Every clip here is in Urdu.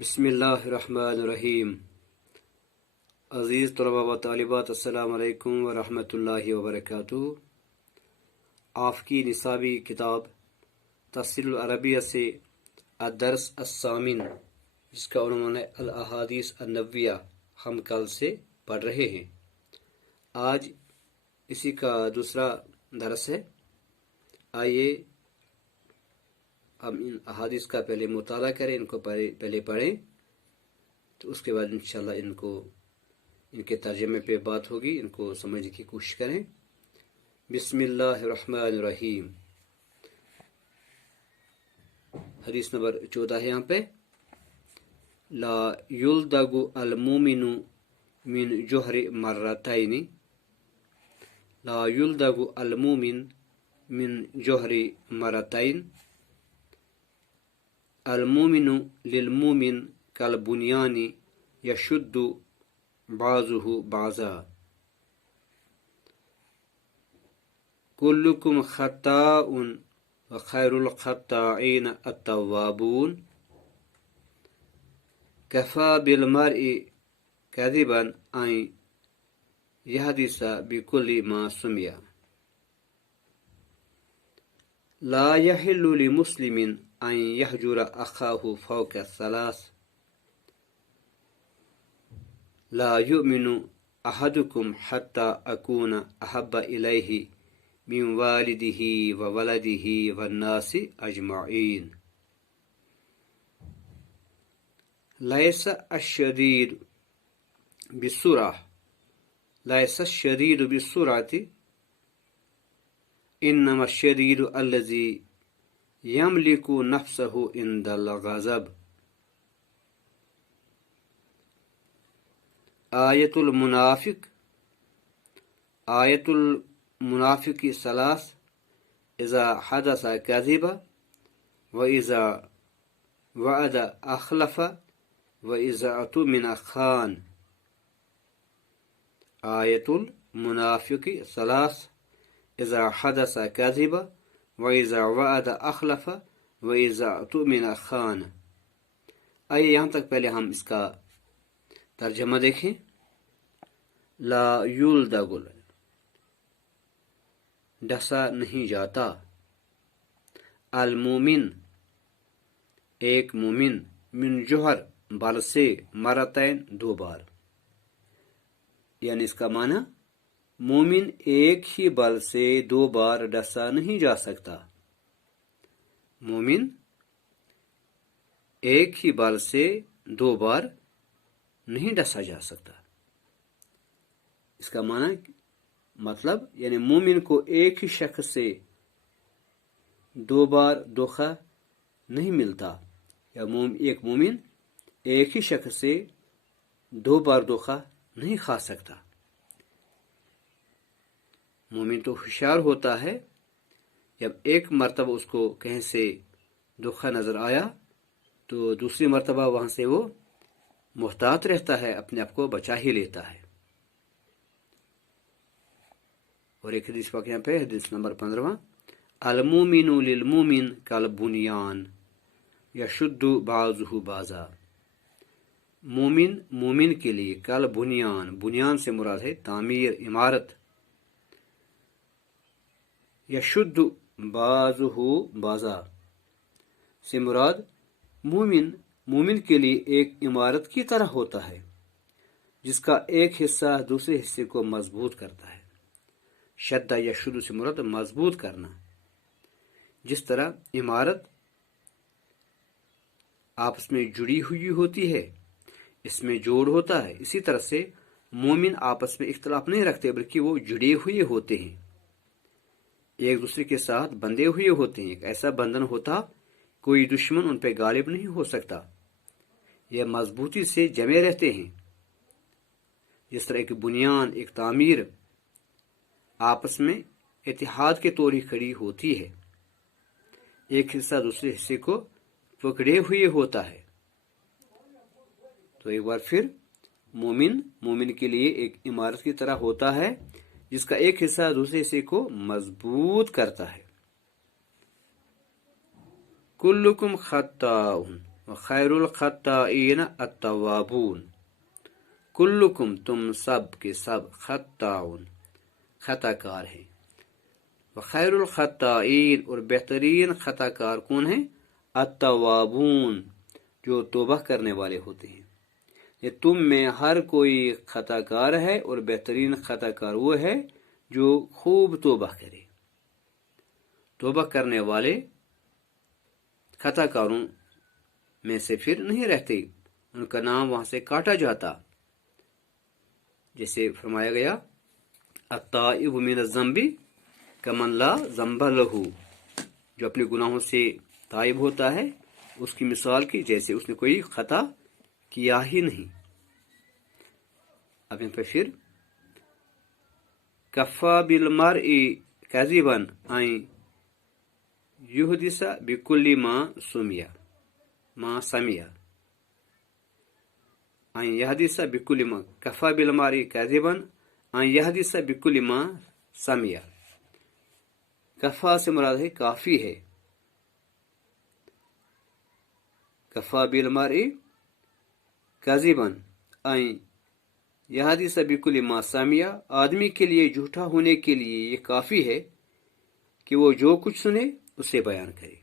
بسم اللہ الرحمن الرحیم۔ عزیز طلباء و طالبات، السلام علیکم ورحمۃ اللہ وبرکاتہ۔ آپ کی نصابی کتاب تفسیر العربیہ سے الدرس الثامن، جس کا عنوان ہے الاحادیث النبویہ، ہم کل سے پڑھ رہے ہیں۔ آج اسی کا دوسرا درس ہے۔ آئیے ہم ان احادیث کا پہلے مطالعہ کریں، ان کو پہلے پڑھیں، تو اس کے بعد انشاءاللہ ان کے ترجمے پہ بات ہوگی، ان کو سمجھنے کی کوشش کریں۔ بسم اللہ الرحمن الرحیم۔ حدیث نمبر 14 ہے یہاں پہ۔ لا یلدغ المومن من جوہر مرتین، لا یلدغ المومن من جوہر مرتین، المومن للمومن کالبنیان یشد بعضہ بعضا، کلکم خطاء وخیر الخطاءین التوابون، کفی بالمرء کذبا ان یحدث بکل ما سمع، لا یحل لمسلم ان یہجر اخاہ فوق الثلاث، لا یؤمن احدکم حتی اکون احب الیہ من والدہ وولدہ والناس اجمعین، لیس الشدید بالسرعہ، لیس الشدید بالسرعۃ، انما الشدید الذی یملک نفسہ عند الغضب، آیت المنافق، آیت المنافق ثلاث، اذا حدث کذب، واذا وعد اخلف، واذا اؤتمن خان۔ آیت المنافق ثلاث، اذا حدث کذب، وَإِذَا وَعَدَ أَخْلَفَ وَإِذَا اؤتمن خان۔ آئیے یہاں تک پہلے ہم اس کا ترجمہ دیکھیں۔ لا یلدغ، ڈسا نہیں جاتا، المومن، ایک مومن، من جوہر، بل سے، مرتین، دو بار، یعنی اس کا معنی مومن ایک ہی بل سے دو بار ڈسا نہیں جا سکتا۔ مومن ایک ہی بل سے دو بار نہیں ڈسا جا سکتا۔ اس کا معنی مطلب یعنی مومن کو ایک ہی شخص سے دو بار دھوکہ نہیں ملتا، یا ایک مومن ایک ہی شخص سے دو بار دھوکہ نہیں کھا سکتا۔ مومن تو ہوشیار ہوتا ہے، جب ایک مرتبہ اس کو کہیں سے دھوکہ نظر آیا تو دوسری مرتبہ وہاں سے وہ محتاط رہتا ہے، اپنے آپ کو بچا ہی لیتا ہے۔ اور ایک حدیث پاک یہاں پہ، حدیث نمبر 15، المومن للمومن کالبنیان یشد بعضہ بعضا، مومن مومن کے لیے کالبنیان، بنیان سے مراد ہے تعمیر، عمارت، یشد بعضہ بعضا سے مراد مومن کے لیے ایک عمارت کی طرح ہوتا ہے، جس کا ایک حصہ دوسرے حصے کو مضبوط کرتا ہے۔ شدہ یشد سے مراد مضبوط کرنا۔ جس طرح عمارت آپس میں جڑی ہوئی ہوتی ہے، اس میں جوڑ ہوتا ہے، اسی طرح سے مومن آپس میں اختلاف نہیں رکھتے، بلکہ وہ جڑے ہوئے ہوتے ہیں، ایک دوسرے کے ساتھ بندھے ہوئے ہوتے ہیں۔ ایک ایسا بندھن ہوتا کوئی دشمن ان پہ غالب نہیں ہو سکتا، یہ مضبوطی سے جمے رہتے ہیں۔ جس طرح ایک بنیان، ایک تعمیر آپس میں اتحاد کے طور ہی کھڑی ہوتی ہے، ایک حصہ دوسرے حصے کو پکڑے ہوئے ہوتا ہے۔ تو ایک بار پھر مومن کے لیے ایک عمارت کی طرح ہوتا ہے، جس کا ایک حصہ دوسرے حصے کو مضبوط کرتا ہے۔ کلکم خطاء وخیر الخطائین التوابون، کلکم تم سب کے سب خطاؤن خطا کار ہیں، وخیر الخطائین اور بہترین خطا کار کون ہیں؟ التوابون جو توبہ کرنے والے ہوتے ہیں۔ یہ تم میں ہر کوئی خطا کار ہے اور بہترین خطا کار وہ ہے جو خوب توبہ کرے۔ توبہ کرنے والے خطا کاروں میں سے پھر نہیں رہتے، ان کا نام وہاں سے کاٹا جاتا، جیسے فرمایا گیا التائب من الذنب کمن لا ذنب لہ، جو اپنے گناہوں سے تائب ہوتا ہے اس کی مثال کی جیسے اس نے کوئی خطا کیا ہی نہیں۔ اب یہاں پہ پھر کفا بالمرء کذبا ان یحدث بکل ما سمع ان یحدث بکل ما، کفا بالمرء کذبا ان یحدث بکل ما سمع، کفا سے مراد ہے کافی ہے، کفا بالمرء کذبا ان یحدث بکل ما سمع، آدمی کے لیے جھوٹا ہونے کے لیے یہ کافی ہے کہ وہ جو کچھ سنے اسے بیان کرے۔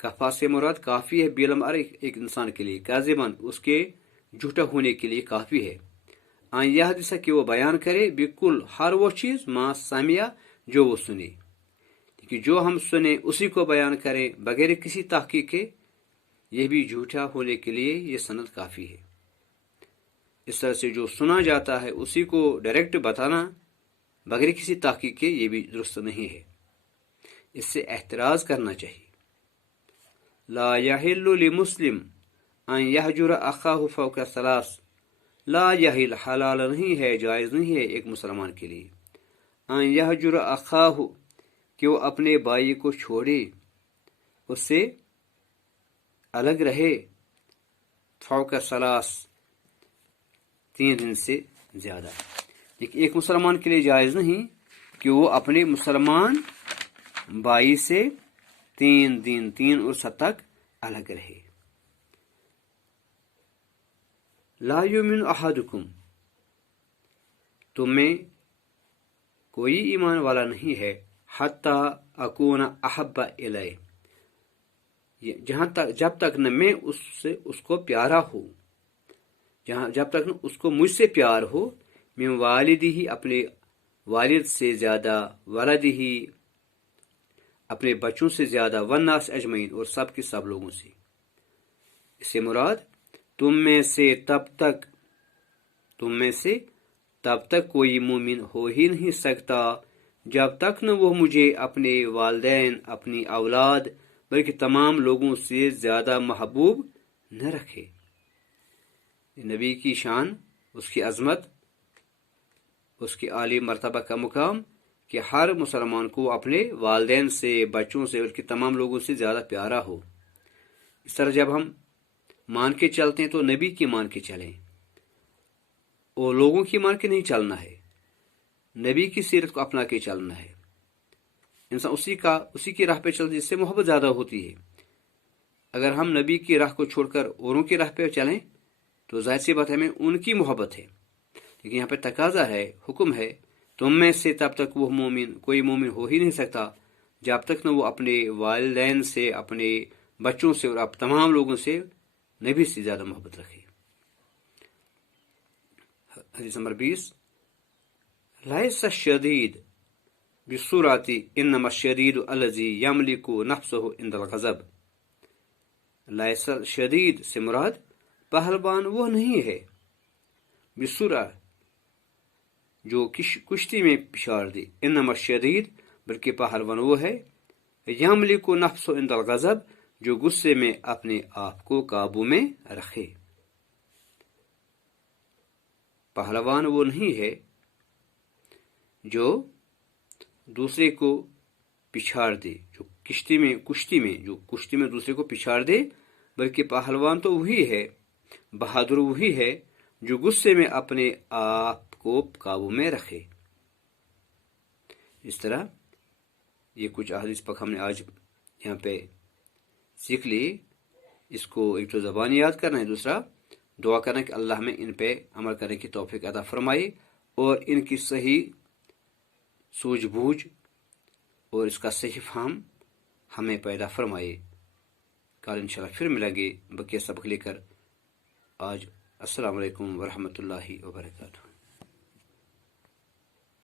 کفا سے مراد کافی ہے بالمرء ایک انسان کے لیے، کاذباً اس کے جھوٹا ہونے کے لیے کافی ہے، ان یحدث کہ وہ بیان کرے، بالکل ہر وہ چیز ما سمع جو وہ سنے، کہ جو ہم سنے اسی کو بیان کریں بغیر کسی تحقیق کے، یہ بھی جھوٹا ہونے کے لیے یہ سند کافی ہے۔ اس طرح سے جو سنا جاتا ہے اسی کو ڈائریکٹ بتانا بغیر کسی تحقیق کے یہ بھی درست نہیں ہے، اس سے احتراز کرنا چاہیے۔ لا یحل لمسلم ان یحجر اخاہ فوق ثلاث، لا یحل حلال نہیں ہے، جائز نہیں ہے ایک مسلمان کے لیے، ان یحجر اخاہ کہ وہ اپنے بھائی کو چھوڑے، اس سے الگ رہے، فوق ثلاث 3 دن سے زیادہ، لیکن ایک مسلمان کے لیے جائز نہیں کہ وہ اپنے مسلمان بھائی سے 3 دن 3 عرصہ تک الگ رہے۔ لا یؤمن احدکم، تم میں کوئی ایمان والا نہیں ہے، حتی اکون احب الیہ، جب تک نہ میں اس کو پیارا ہو، جب تک نہ اس کو مجھ سے پیار ہو، من والدہ اپنے والد سے زیادہ، ولدہ اپنے بچوں سے زیادہ، والناس اجمعین اور سب کے سب لوگوں سے۔ اس سے مراد تم میں سے تب تک کوئی مومن ہو ہی نہیں سکتا جب تک نہ وہ مجھے اپنے والدین، اپنی اولاد، بلکہ تمام لوگوں سے زیادہ محبوب نہ رکھے۔ نبی کی شان، اس کی عظمت، اس کی عالی مرتبہ کا مقام کہ ہر مسلمان کو اپنے والدین سے، بچوں سے، بلکہ تمام لوگوں سے زیادہ پیارا ہو۔ اس طرح جب ہم مان کے چلتے ہیں تو نبی کی مان کے چلیں، اور لوگوں کی مان کے نہیں چلنا ہے، نبی کی سیرت کو اپنا کے چلنا ہے۔ انسان اسی کی راہ پہ چلتے جس سے محبت زیادہ ہوتی ہے۔ اگر ہم نبی کی راہ کو چھوڑ کر اوروں کی راہ پہ چلیں تو ظاہر سی بات ہے ہمیں ان کی محبت ہے، لیکن یہاں پہ تقاضا ہے، حکم ہے، تم میں سے تب تک وہ کوئی مومن ہو ہی نہیں سکتا جب تک نہ وہ اپنے والدین سے، اپنے بچوں سے اور اب تمام لوگوں سے نبی سے زیادہ محبت رکھے۔ حدیث نمبر 20، لیس الشدید بالسرعۃ انما الشدید الذی یملک نفسہ عند الغضب۔ لیس الشدید سے مراد پہلوان وہ نہیں ہے، بسرعہ جو کشتی میں پچھاڑ دے، انما الشدید بلکہ پہلوان وہ ہے، یملک نفسہ عند الغضب جو غصے میں اپنے آپ کو قابو میں رکھے۔ پہلوان وہ نہیں ہے جو دوسرے کو پچھاڑ دے، جو کشتی میں دوسرے کو پچھاڑ دے، بلکہ پہلوان تو وہی ہے، بہادر وہی ہے جو غصے میں اپنے آپ کو قابو میں رکھے۔ اس طرح یہ کچھ احادیث پاک ہم نے آج یہاں پہ سیکھ لی اس کو ایک تو زبان یاد کرنا ہے، دوسرا دعا کرنا کہ اللہ ہمیں ان پہ عمل کرنے کی توفیق عطا فرمائے اور ان کی صحیح سوجھ بوجھ اور اس کا صحیح فہم ہمیں پیدا فرمائے۔ کل انشاءاللہ پھر ملیں گے بقیہ سبق لے کر۔ آج السلام علیکم ورحمۃ اللہ وبرکاتہ۔